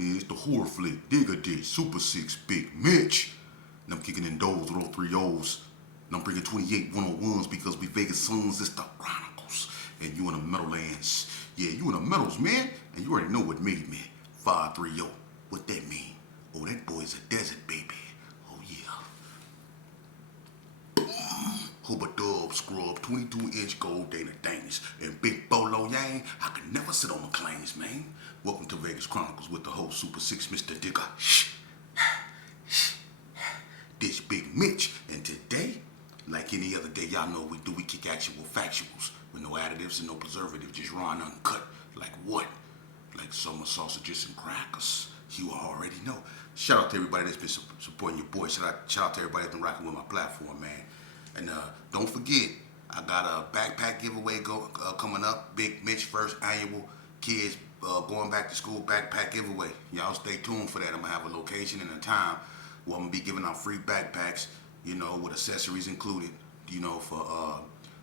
it is, the horror flick, Digger Dick, Super 6, Big Mitch. And I'm kicking in those with all 3 O's. And I'm bringing 28 101s because we Vegas sons, it's the Chronicles. And you in the Meadowlands. Yeah, you in the Meadows, man. And you already know what made me. 530. What that mean? Oh, that boy's a desert baby. Oh, yeah. Hooba Dub Scrub, 22-inch gold Dana Danis, and Big Bolo Yang. I could never sit on the claims, man. Welcome to Vegas Chronicles with the host, Super 6, Mr. Digger. This Big Mitch, and today, like any other day, y'all know we kick actual factuals with no additives and no preservatives, just raw and uncut. Like what? Like summer sausages and crackers. You already know. Shout out to everybody that's been supporting your boy. Shout out to everybody that's been rocking with my platform, man. And don't forget, I got a backpack giveaway coming up. Big Mitch first annual kids going back to school backpack giveaway. Y'all stay tuned for that. I'm gonna have a location and a time where I'm gonna be giving out free backpacks, you know, with accessories included, you know, for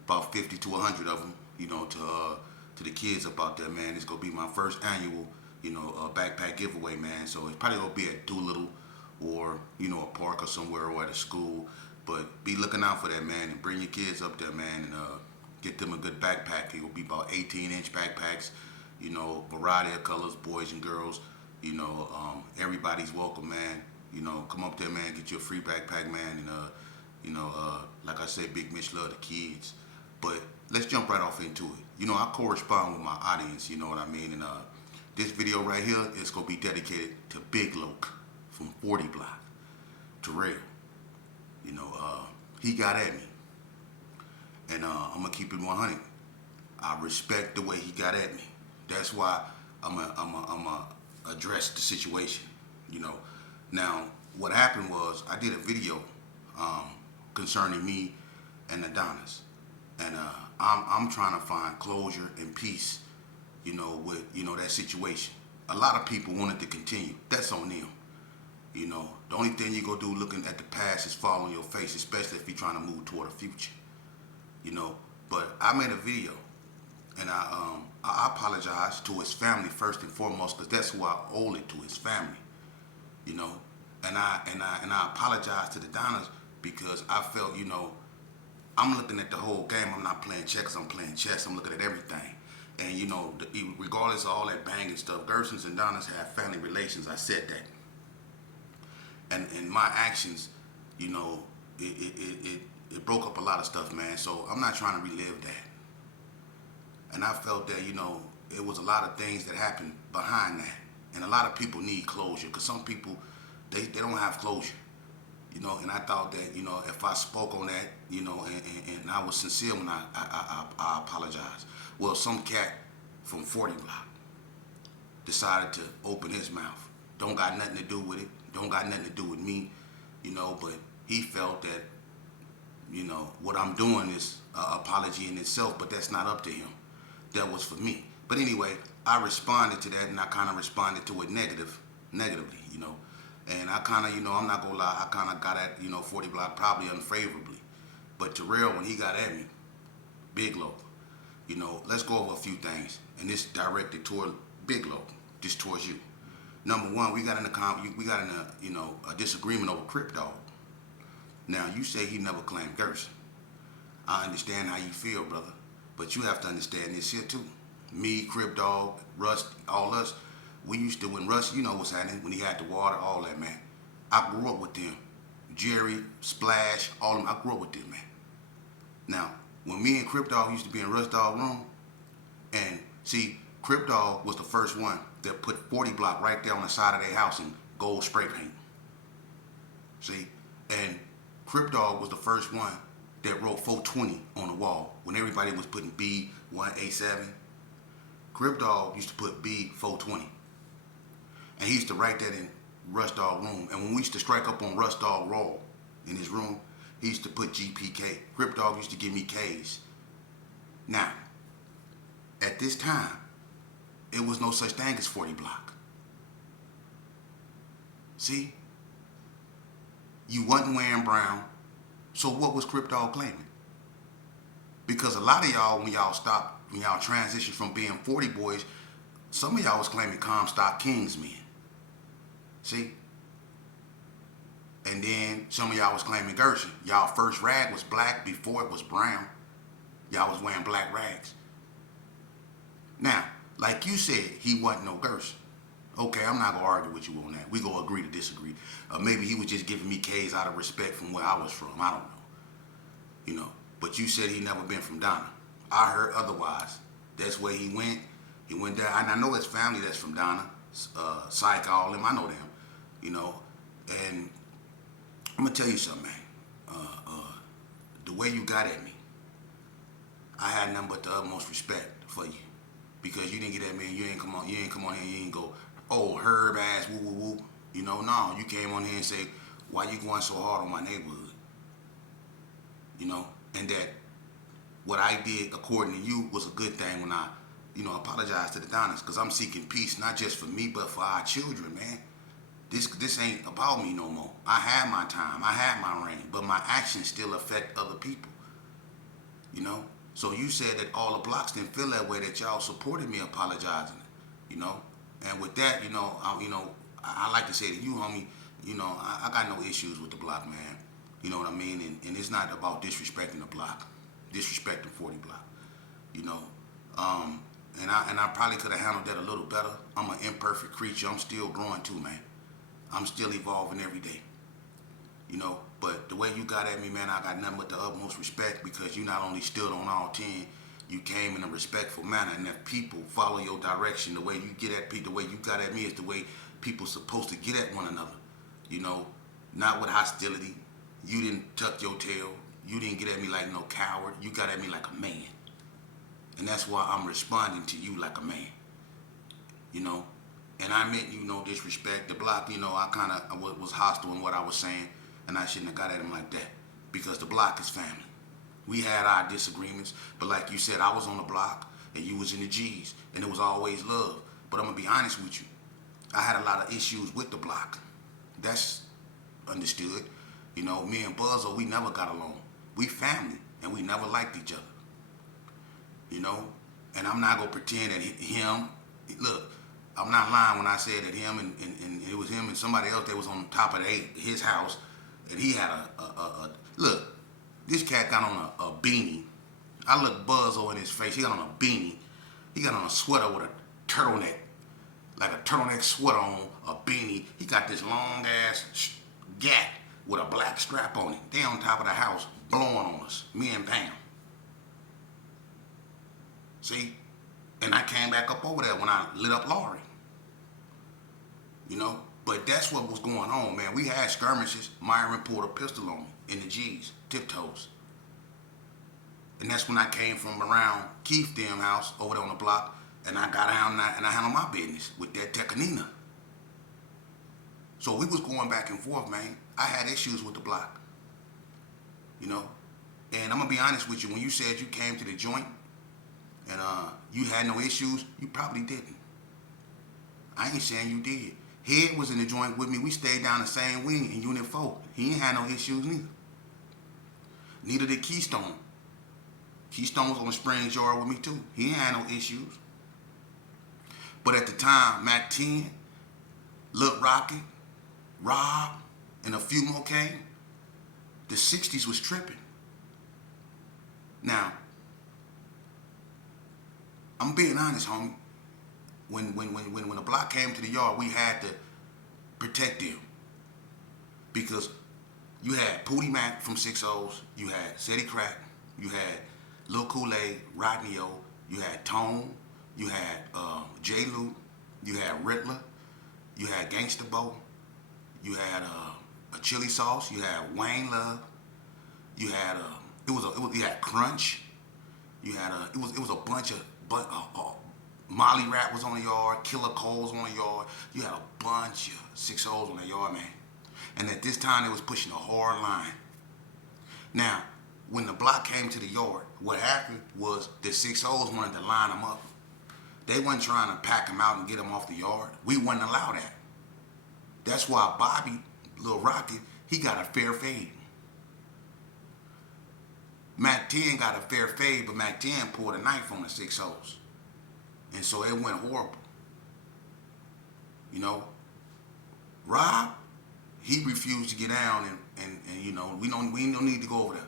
about 50 to 100 of them, you know, to the kids up out there, man. It's gonna be my first annual, you know, backpack giveaway, man. So it's probably gonna be at Doolittle or, you know, a park or somewhere or at a school. But be looking out for that, man, and bring your kids up there, man, and get them a good backpack. It will be about 18-inch backpacks, you know, variety of colors, boys and girls. You know, everybody's welcome, man. You know, come up there, man, get you a free backpack, man, and you know, like I said, Big Mitch love the kids. But let's jump right off into it. You know, I correspond with my audience, you know what I mean, and this video right here is gonna be dedicated to Big Locc from 40 Block, Terrell. You know, he got at me, and I'm gonna keep it 100. I respect the way he got at me. That's why I'm a address the situation. You know, now what happened was I did a video concerning me and Adonis, and I'm trying to find closure and peace. You know, with that situation. A lot of people wanted to continue. That's on them. You know, the only thing you go do looking at the past is fall on your face, especially if you're trying to move toward the future. You know, but I made a video, and I apologize to his family first and foremost, because that's who I owe it to, his family. You know, and I apologize to the Donnas because I felt, you know, I'm looking at the whole game. I'm not playing checkers. I'm playing chess. I'm looking at everything. And you know, regardless of all that banging stuff, Gersons and Donnas have family relations. I said that. And my actions, you know, it broke up a lot of stuff, man. So I'm not trying to relive that. And I felt that, you know, it was a lot of things that happened behind that. And a lot of people need closure, because some people, they don't have closure. You know, and I thought that, you know, if I spoke on that, you know, and I was sincere when I apologized. Well, some cat from 40 Block decided to open his mouth. Don't got nothing to do with it. Don't got nothing to do with me, you know, but he felt that, you know, what I'm doing is an apology in itself, but that's not up to him. That was for me. But anyway, I responded to that, and I kind of responded to it negatively, you know. And I kind of, you know, I'm not gonna lie, I kind of got at, you know, 40 Block probably unfavorably. But Terrell, when he got at me, Big Locc, you know, let's go over a few things. And this directed toward Big Locc, just towards you. Number one, we got in a you know, a disagreement over Crip Dog. Now, you say he never claimed Gerson. I understand how you feel, brother, but you have to understand this here too. Me, Crip Dog, Russ, all us, we used to, when Russ, you know what's happening, when he had the water, all that, man. I grew up with them. Jerry, Splash, all of them, I grew up with them, man. Now, when me and Crip Dog used to be in Russ Dog room, and see, Crip Dog was the first one that put 40 Block right there on the side of their house in gold spray paint. See? And Crip Dog was the first one that wrote 420 on the wall when everybody was putting B187. Crip Dog used to put B420. And he used to write that in Russ Dog room. And when we used to strike up on Russ Dog Raw in his room, he used to put GPK. Crip Dog used to give me K's. Now, at this time, it was no such thing as 40 Block. See? You wasn't wearing brown, so what was Crip Dog claiming? Because a lot of y'all, when y'all transitioned from being 40 boys, some of y'all was claiming Comstock Kings men. See? And then some of y'all was claiming Gershon. Y'all first rag was black before it was brown. Y'all was wearing black rags. Now, like you said, he wasn't no Gershon. Okay, I'm not going to argue with you on that. We going to agree to disagree. Maybe he was just giving me K's out of respect from where I was from. I don't know. You know. But you said he never been from Donna. I heard otherwise. That's where he went. He went there. And I know his family that's from Donna. Psych, all them. I know them. You know. And I'm going to tell you something, man. The way you got at me, I had nothing but the utmost respect for you. Because you didn't get at me and you ain't come on here and you ain't go, oh, herb ass, woo, woo, woo. You know, no, you came on here and say, why you going so hard on my neighborhood? You know, and that what I did according to you was a good thing when I, you know, apologized to the Donnas, because I'm seeking peace, not just for me, but for our children, man. This ain't about me no more. I had my time, I had my reign, but my actions still affect other people. You know? So you said that all the Bloccs didn't feel that way, that y'all supported me apologizing, you know? And with that, I like to say to you, homie, you know, I got no issues with the Blocc, man. You know what I mean? And it's not about disrespecting the Blocc, disrespecting 40 Blocc, you know? And I probably could have handled that a little better. I'm an imperfect creature. I'm still growing too, man. I'm still evolving every day, you know. But the way you got at me, man, I got nothing but the utmost respect, because you not only stood on all 10, you came in a respectful manner. And if people follow your direction, the way you get at people, the way you got at me is the way people supposed to get at one another, you know, not with hostility. You didn't tuck your tail. You didn't get at me like no coward. You got at me like a man. And that's why I'm responding to you like a man, you know. And I meant you no disrespect. The Blocc, you know, I kind of was hostile in what I was saying, and I shouldn't have got at him like that, because the Blocc is family. We had our disagreements, but like you said, I was on the block and you was in the G's, and it was always love. But I'm gonna be honest with you, I had a lot of issues with the Blocc. That's understood. You know, me and Buzzo, we never got along. We family, and we never liked each other. You know, and I'm not gonna pretend that him. Look, I'm not lying when I said that him and it was him and somebody else that was on top of his house, and he had a look. This cat got on a beanie. I looked Buzzo in his face. He got on a beanie. He got on a sweater with a turtleneck, like a turtleneck sweater on, a beanie. He got this long ass gat with a black strap on it. They on top of the house blowing on us, me and Pam. See? And I came back up over there when I lit up Laurie. You know? But that's what was going on, man. We had skirmishes. Myron pulled a pistol on me in the G's, tiptoes. And that's when I came from around Keith Dem house over there on the block, and I got down and I handled my business with that Tekanina. So we was going back and forth, man. I had issues with the Blocc. You know? And I'm going to be honest with you. When you said you came to the joint and you had no issues, you probably didn't. I ain't saying you did. Head was in the joint with me. We stayed down the same wing in Unit 4. He ain't had no issues neither. Neither did Keystone. Keystone was on the Springs Yard with me too. He ain't had no issues. But at the time, Mac 10, Lil Rocky, Rob, and a few more came, the 60s was tripping. Now, I'm being honest, homie. When the Blocc came to the yard, we had to protect them. Because you had Pootie Mac from 6-0s, you had Seti Crack, you had Lil Kool-Aid, Rodney O, you had Tone, you had J. Lou, you had Riddler, you had Gangsta Bo, you had a Chili Sauce, you had Wayne Love, you had you had Crunch, you had it was a bunch of Molly Rat was on the yard, Killer Cole's on the yard. You had a bunch of 6-0s on the yard, man. And at this time, they was pushing a hard line. Now, when the Blocc came to the yard, what happened was the 6-0s wanted to line them up. They wasn't trying to pack them out and get them off the yard. We wouldn't allow that. That's why Bobby, Lil Rocky, he got a fair fade. Mac 10 got a fair fade, but Mac 10 pulled a knife on the 6-0s. And so it went horrible. You know? Rob, he refused to get down, and you know, we don't need to go over there.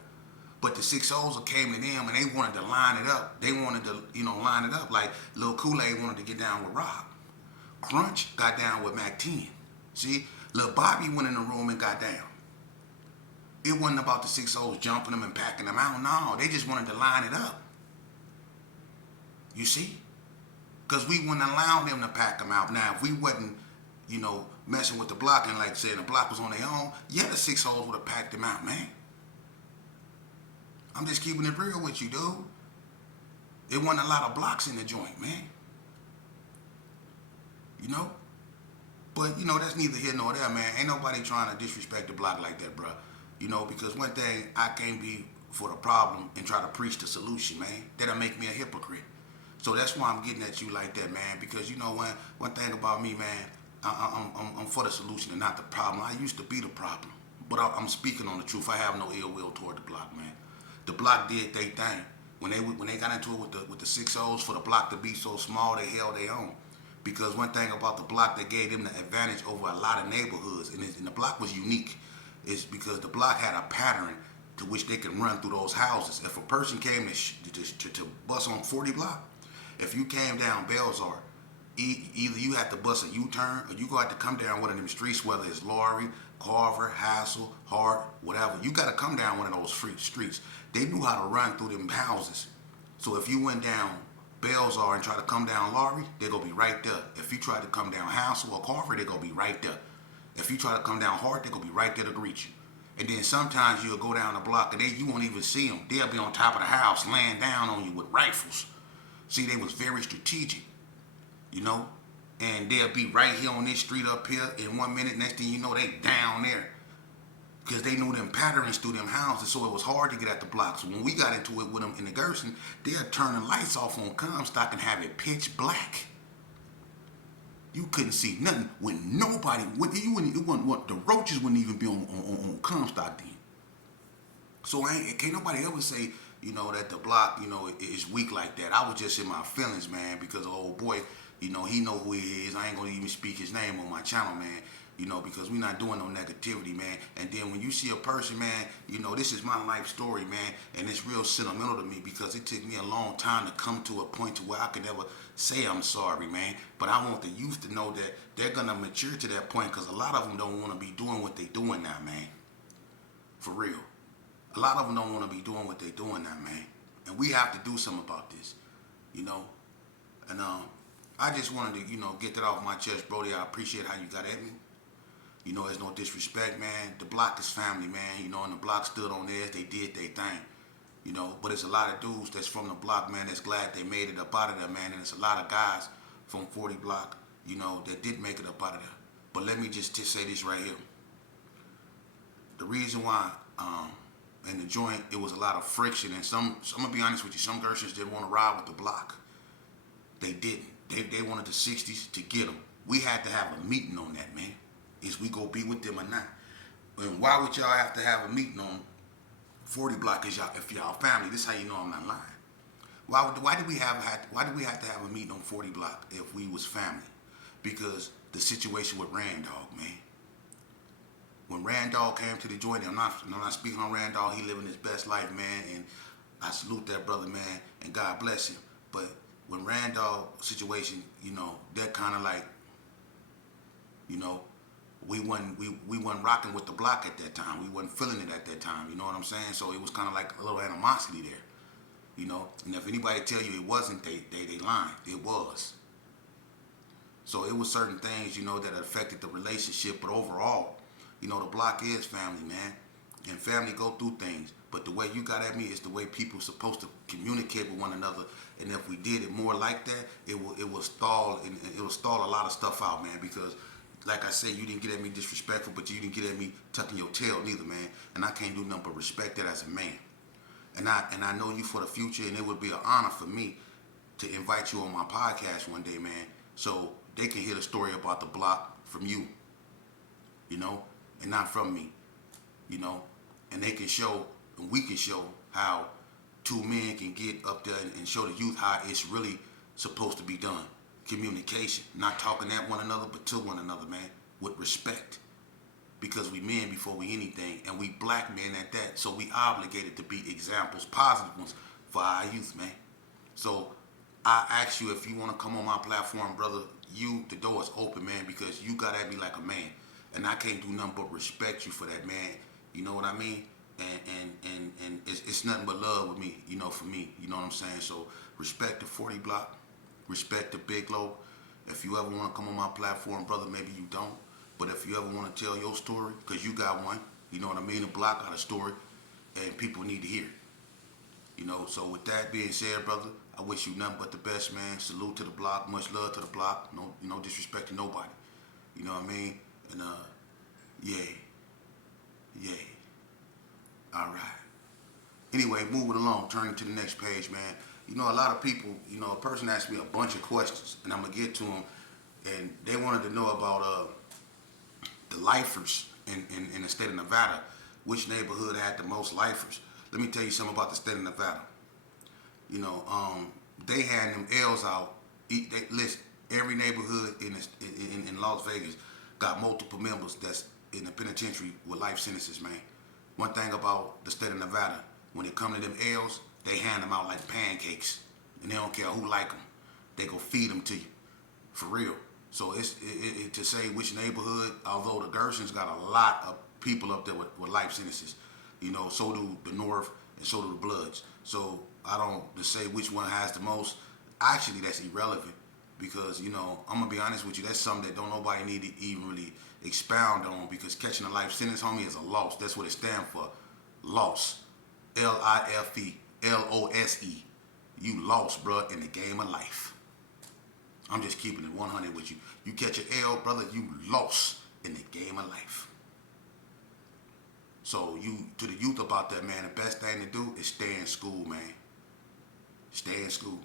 But the 6-0s came to them and they wanted to line it up. They wanted to, you know, line it up like Lil Kool-Aid wanted to get down with Rob. Crunch got down with Mac 10. See, Lil Bobby went in the room and got down. It wasn't about the 6-0s jumping them and packing them out. No, they just wanted to line it up. You see? Because we wouldn't allow them to pack them out. Now, if we wasn't, you know, messing with the Blocc and like saying the Blocc was on their own, yeah, the 6-0s would have packed them out, man. I'm just keeping it real with you, dude. There wasn't a lot of blocks in the joint, man. You know? But, you know, that's neither here nor there, man. Ain't nobody trying to disrespect the Blocc like that, bro. You know, because one thing, I can't be for the problem and try to preach the solution, man. That'll make me a hypocrite. So that's why I'm getting at you like that, man. Because, you know, one thing about me, man, I'm for the solution and not the problem. I used to be the problem. But I'm speaking on the truth. I have no ill will toward the Blocc, man. The Blocc did their thing. When they got into it with the 6-0s, for the Blocc to be so small, they held their own. Because one thing about the Blocc that gave them the advantage over a lot of neighborhoods, and the Blocc was unique, is because the Blocc had a pattern to which they could run through those houses. If a person came to bust on 40 Block, if you came down Belzar, either you had to bust a U-turn or you got to come down one of them streets, whether it's Laurie, Carver, Hassel, Hart, whatever. You got to come down one of those streets. They knew how to run through them houses. So if you went down Belzar and tried to come down Laurie, they're going to be right there. If you tried to come down Hassel or Carver, they're going to be right there. If you try to come down Hart, they're going to be right there to greet you. And then sometimes you'll go down the block and you won't even see them. They'll be on top of the house laying down on you with rifles. See, they was very strategic, you know? And they'll be right here on this street up here in 1 minute. Next thing you know, they down there. Because they knew them patterns through them houses, so it was hard to get at the block. So when we got into it with them in the Gerson, they'll turn the lights off on Comstock and have it pitch black. You couldn't see nothing when nobody, the roaches wouldn't even be on Comstock then. So can't nobody ever say, you know, that the Blocc, you know, is weak like that. I was just in my feelings, man, because the old boy, you know, he know who he is. I ain't gonna even speak his name on my channel, man. You know, because we're not doing no negativity, man. And then when you see a person, man, you know, this is my life story, man, and it's real sentimental to me because it took me a long time to come to a point to where I could ever say I'm sorry, man. But I want the youth to know that they're gonna mature to that point because a lot of them don't want to be doing what they doing now, man. For real. A lot of them don't want to be doing what they doing now, man. And we have to do something about this, you know. And I just wanted to, you know, get that off my chest, Brody. I appreciate how you got at me. You know, there's no disrespect, man. The Blocc is family, man. You know, and the Blocc stood on theirs. They did their thing. You know, but it's a lot of dudes that's from the Blocc, man, that's glad they made it up out of there, man. And it's a lot of guys from 40 Blocc, you know, that did make it up out of there. But let me just say this right here. The reason why, in the joint, it was a lot of friction. And I'm going to be honest with you, some Gershons didn't want to ride with the Blocc. They didn't. They wanted the 60s to get them. We had to have a meeting on that, man. Is we go be with them or not? And why would y'all have to have a meeting on 40 Blocc? If y'all family, this is how you know I'm not lying. Why did we have to have a meeting on 40 Blocc if we was family? Because the situation with Randolph, man. When Randolph came to the joint, I'm not speaking on Randolph. He living his best life, man, and I salute that brother, man, and God bless him. But when Randolph situation, you know, that kind of like, you know, we wasn't rocking with the Blocc at that time. We wasn't feeling it at that time. You know what I'm saying? So it was kind of like a little animosity there. You know, and if anybody tell you it wasn't, they lying. It was. So it was certain things, you know, that affected the relationship. But overall, you know, the Blocc is family, man. And family go through things. But the way you got at me is the way people supposed to communicate with one another. And if we did it more like that, it will stall a lot of stuff out, man. Because like I said, you didn't get at me disrespectful, but you didn't get at me tucking your tail neither, man. And I can't do nothing but respect that as a man. And I know you for the future, and it would be an honor for me to invite you on my podcast one day, man, so they can hear the story about the Blocc from you, you know, and not from me, you know. And they can show, and we can show how two men can get up there and show the youth how it's really supposed to be done. Communication, not talking at one another, but to one another, man. with respect. Because we men before we anything, and we black men at that. So we obligated to be examples, positive ones for our youth, man. So I ask you if you want to come on my platform, brother. The door is open, man, because you gotta be like a man, and I can't do nothing but respect you for that, man. You know what I mean? And it's nothing but love with me, for me. You know what I'm saying? So respect the 40 block, respect the Bigg Locc. If you ever want to come on my platform, brother, maybe you don't. But if you ever want to tell your story, because you got one, you know what I mean? The Blocc got a story, and people need to hear it. So with that being said, brother, I wish you nothing but the best, man. Salute to the Blocc, much love to the Blocc. No disrespect to nobody. You know what I mean? And yeah. All right. Anyway, moving along, turning to the next page, man. A lot of people, a person asked me a bunch of questions, and I'm gonna get to them, and they wanted to know about the lifers in the state of Nevada. Which neighborhood had the most lifers? Let me tell you something about the state of Nevada. They had them L's out. They list every neighborhood in Las Vegas got multiple members that's in the penitentiary with life sentences, man. One thing about the state of Nevada, when it come to them L's, they hand them out like pancakes, and they don't care who like them. They go feed them to you, for real. So it's to say which neighborhood, although the Gersons got a lot of people up there with life sentences, so do the North and so do the Bloods. So I don't to say which one has the most. Actually, that's irrelevant because I'm gonna be honest with you. That's something that don't nobody need to even really expound on because catching a life sentence, homie, is a loss. That's what it stands for, loss. LIFE, LOSE. You lost, bruh, in the game of life. I'm just keeping it 100 with you. You catch an L, brother, you lost in the game of life. So to the youth about that, man, the best thing to do is stay in school, man. Stay in school,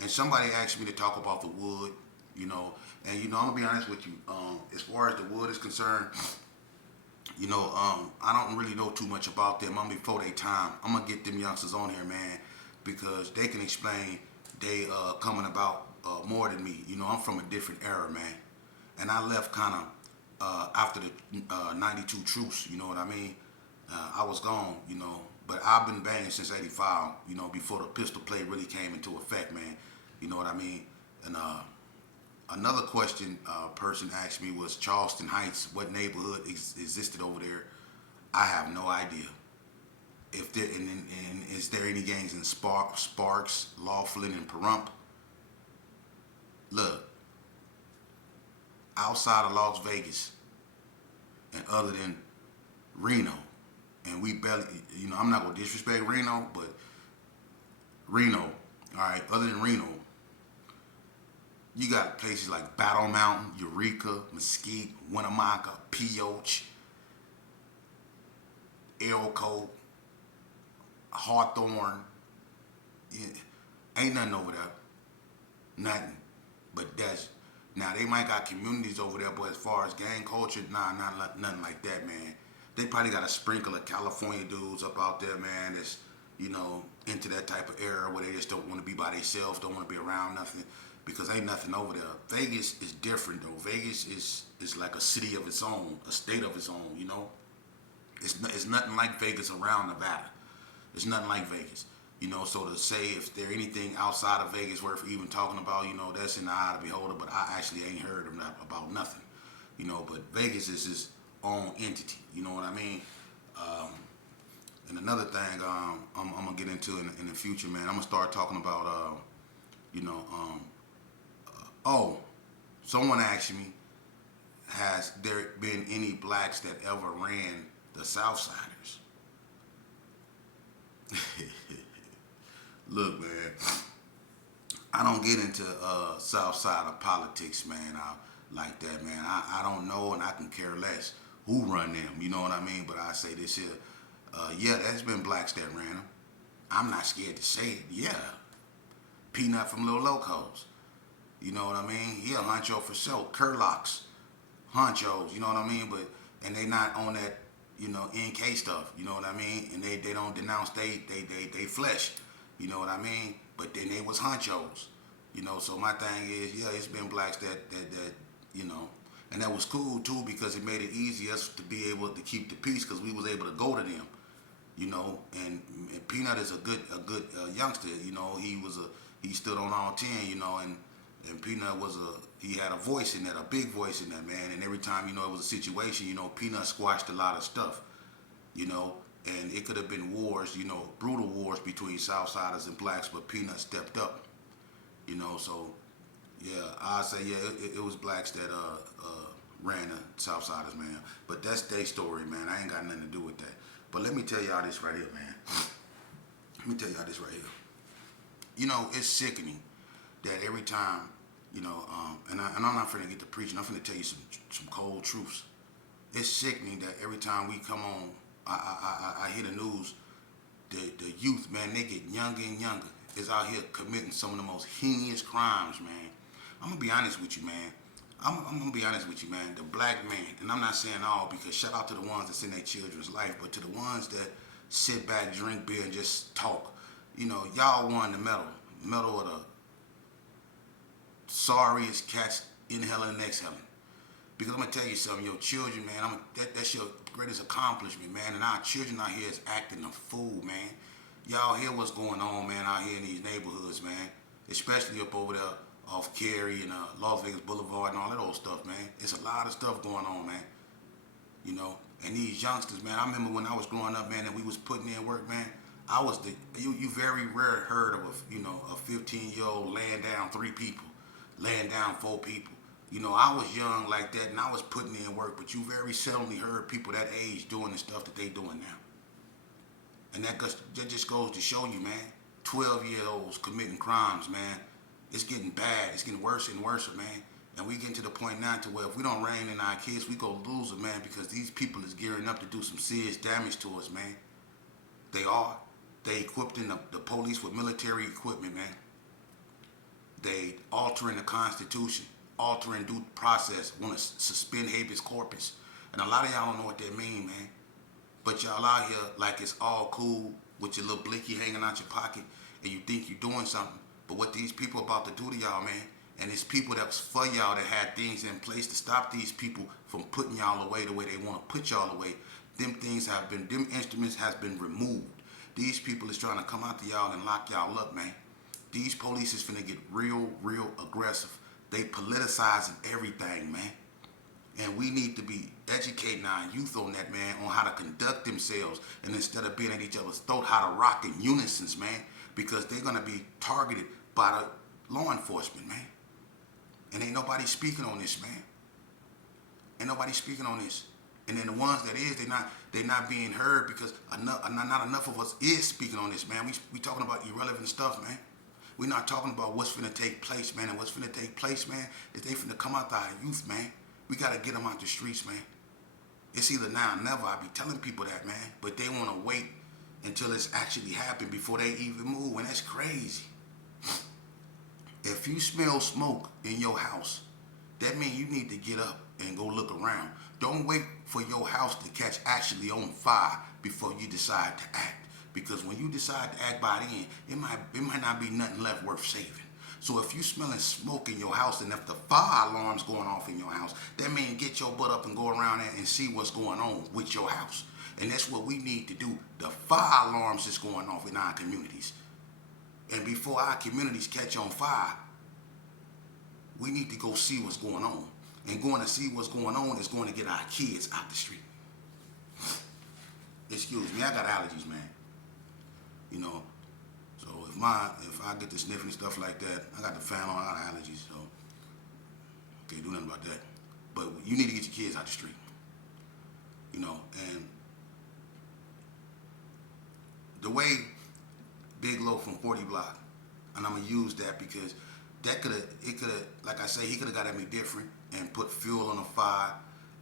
And somebody asked me to talk about the wood, and I'm gonna be honest with you. As far as the wood is concerned, I don't really know too much about them. I'm before they time. I'm gonna get them youngsters on here, man, because they can explain they coming about more than me. I'm from a different era, man, and I left kind of after the 92 truce. You know what I mean? I was gone, but I've been banging since '85. Before the pistol play really came into effect, man. You know what I mean? And another question person asked me was Charleston Heights. What neighborhood existed over there? I have no idea. If there and is there any gangs in Sparks, Laughlin, and Pahrump? Look, outside of Las Vegas, and other than Reno, and we barely, I'm not gonna disrespect Reno, but Reno, all right. Other than Reno, you got places like Battle Mountain, Eureka, Mesquite, Winnemucca, Pioche, Elko, Hawthorne. Yeah, ain't nothing over there. Nothing. But now they might got communities over there, but as far as gang culture, nothing like that, man. They probably got a sprinkle of California dudes up out there, man, that's, into that type of era where they just don't want to be by themselves, don't want to be around nothing, because ain't nothing over there. Vegas is different, though. Vegas is like a city of its own, a state of its own, It's nothing like Vegas around Nevada. It's nothing like Vegas. So to say if there anything outside of Vegas worth even talking about, that's in the eye of the beholder, but I actually ain't heard about nothing. But Vegas is its own entity, you know what I mean? And another thing I'm gonna get into in the future, man, I'm gonna start talking about, someone asked me, has there been any blacks that ever ran the Southsiders? Look, man, I don't get into Southsider politics, man, like that, man. I don't know, and I can care less who run them, you know what I mean? But I say this here, yeah, there's been blacks that ran them. I'm not scared to say it, yeah. Peanut from Little Locos, you know what I mean? He a honcho for sure. Curlocks, honchos, you know what I mean? And they not on that, NK stuff, you know what I mean? And they don't denounce they flesh. You know what I mean? But then they was honchos. So my thing is, yeah, it's been blacks that And that was cool too because it made it easier to be able to keep the peace because we was able to go to them, you know. And Peanut is a good youngster, you know. He stood on all 10, you know, and Peanut he had a voice in that, a big voice in that, man. And every time, you know, it was a situation, you know, Peanut squashed a lot of stuff, you know. And it could have been wars, you know, brutal wars between Southsiders and blacks, but Peanut stepped up, you know. So yeah, I say yeah, it was blacks that ran the Southsiders, man. But that's their story, man. I ain't got nothing to do with that. But let me tell y'all this right here, man. Let me tell y'all this right here. You know, it's sickening that every time, you know, and I'm not finna get to preaching. I'm finna tell you some cold truths. It's sickening that every time we come on, I hear the news. The youth, man, they get younger and younger. Is out here committing some of the most heinous crimes, man. I'm gonna be honest with you, man. I'm gonna be honest with you, man. The black man, and I'm not saying all because shout out to the ones that's in their children's life, but to the ones that sit back, drink beer, and just talk. You know, y'all won the medal of the sorriest cats inhaling and exhaling. Because I'm gonna tell you something, your children, man, that's your greatest accomplishment, man. And our children out here is acting a fool, man. Y'all hear what's going on, man, out here in these neighborhoods, man. Especially up over there off Cary and Las Vegas Boulevard and all that old stuff, man. It's a lot of stuff going on, man. You know, and these youngsters, man. I remember when I was growing up, man, and we was putting in work, man. You very rare heard of a 15-year-old laying down 3 people, laying down 4 people. You know, I was young like that, and I was putting in work, but you very seldomly heard people that age doing the stuff that they doing now. And that just goes to show you, man, 12-year-olds committing crimes, man. It's getting bad. It's getting worse and worse, man. And we getting to the point now to where if we don't rein in our kids, we go lose them, man, because these people is gearing up to do some serious damage to us, man. They are. They equipping the police with military equipment, man. They altering the Constitution, altering due process, want to suspend habeas corpus. And a lot of y'all don't know what that mean, man. But y'all out here like it's all cool with your little blicky hanging out your pocket and you think you're doing something. But what these people about to do to y'all, man, and it's people that was for y'all that had things in place to stop these people from putting y'all away the way they want to put y'all away. Them instruments has been removed. These people is trying to come out to y'all and lock y'all up, man. These police is finna get real aggressive. They politicizing everything, man. And we need to be educating our youth on that, man, on how to conduct themselves. And instead of being at each other's throat, how to rock in unison, man. Because they're going to be targeted by the law enforcement, man. And ain't nobody speaking on this, man. Ain't nobody speaking on this. And then the ones that is, they're not being heard because not enough of us is speaking on this, man. We talking about irrelevant stuff, man. We're not talking about what's finna take place, man. And what's finna take place, man, is they finna come out to our youth, man. We gotta get them out the streets, man. It's either now or never. I be telling people that, man. But they wanna wait until it's actually happened before they even move, and that's crazy. If you smell smoke in your house, that means you need to get up and go look around. Don't wait for your house to catch actually on fire before you decide to act. Because when you decide to act by then, it might not be nothing left worth saving. So if you smelling smoke in your house and if the fire alarm's going off in your house, that means get your butt up and go around there and see what's going on with your house. And that's what we need to do. The fire alarms is going off in our communities. And before our communities catch on fire, we need to go see what's going on. And going to see what's going on is going to get our kids out the street. Excuse me, I got allergies, man. You know, so if I get to sniffing stuff like that, I got the fan on, I got allergies, so can't do nothing about that. But you need to get your kids out the street. You know, and the way Bigg Locc from 40 Blocc, and I'm gonna use that because it could have, like I say, he could have got at me different and put fuel on the fire,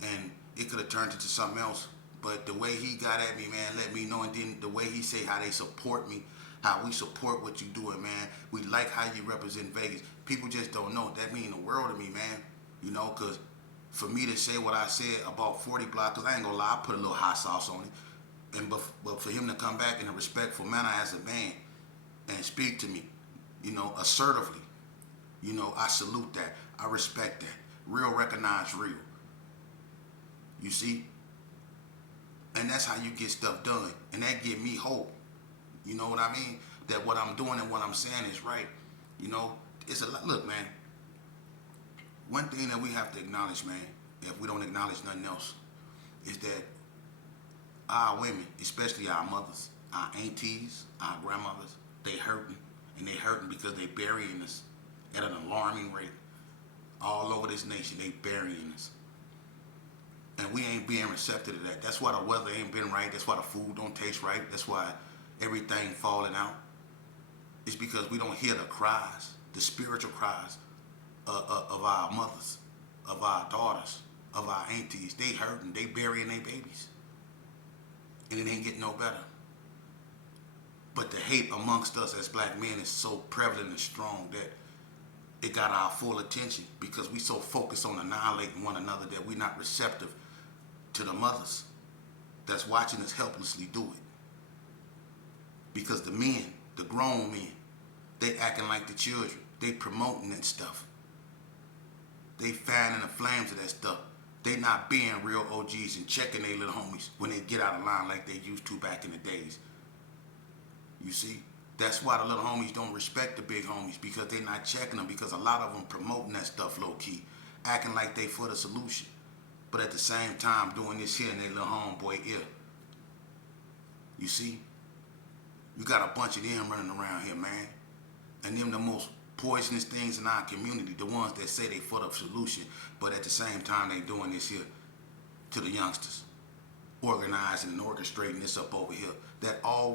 and it could have turned into something else. But the way he got at me, man, let me know, and then the way he say how they support me, how we support what you doing, man. We like how you represent Vegas. People just don't know. That mean the world to me, man. You know, because for me to say what I said about 40 Blocc, because I ain't gonna lie, I put a little hot sauce on it. But for him to come back in a respectful manner as a man and speak to me, you know, assertively, you know, I salute that. I respect that. Real recognize real. You see? And that's how you get stuff done. And that give me hope. You know what I mean? That what I'm doing and what I'm saying is right. You know, it's a lot. Look, man, one thing that we have to acknowledge, man, if we don't acknowledge nothing else, is that our women, especially our mothers, our aunties, our grandmothers, they hurting. And they hurting because they burying us at an alarming rate. All over this nation, they burying us. And we ain't being receptive to that. That's why the weather ain't been right. That's why the food don't taste right. That's why everything falling out. It's because we don't hear the cries, the spiritual cries of our mothers, of our daughters, of our aunties. They hurting. They burying their babies. And it ain't getting no better. But the hate amongst us as black men is so prevalent and strong that it got our full attention because we so focused on annihilating one another that we're not receptive to the mothers that's watching us helplessly do it. Because the men, the grown men, they acting like the children. They promoting that stuff. They fanning the flames of that stuff. They not being real OGs and checking their little homies when they get out of line like they used to back in the days. You see? That's why the little homies don't respect the big homies, because they not checking them, because a lot of them promoting that stuff low key, acting like they for the solution, but at the same time doing this here in their little homeboy ear. You see? You got a bunch of them running around here, man. And them the most poisonous things in our community, the ones that say they for the solution, but at the same time they doing this here to the youngsters, organizing and orchestrating this up over here. That always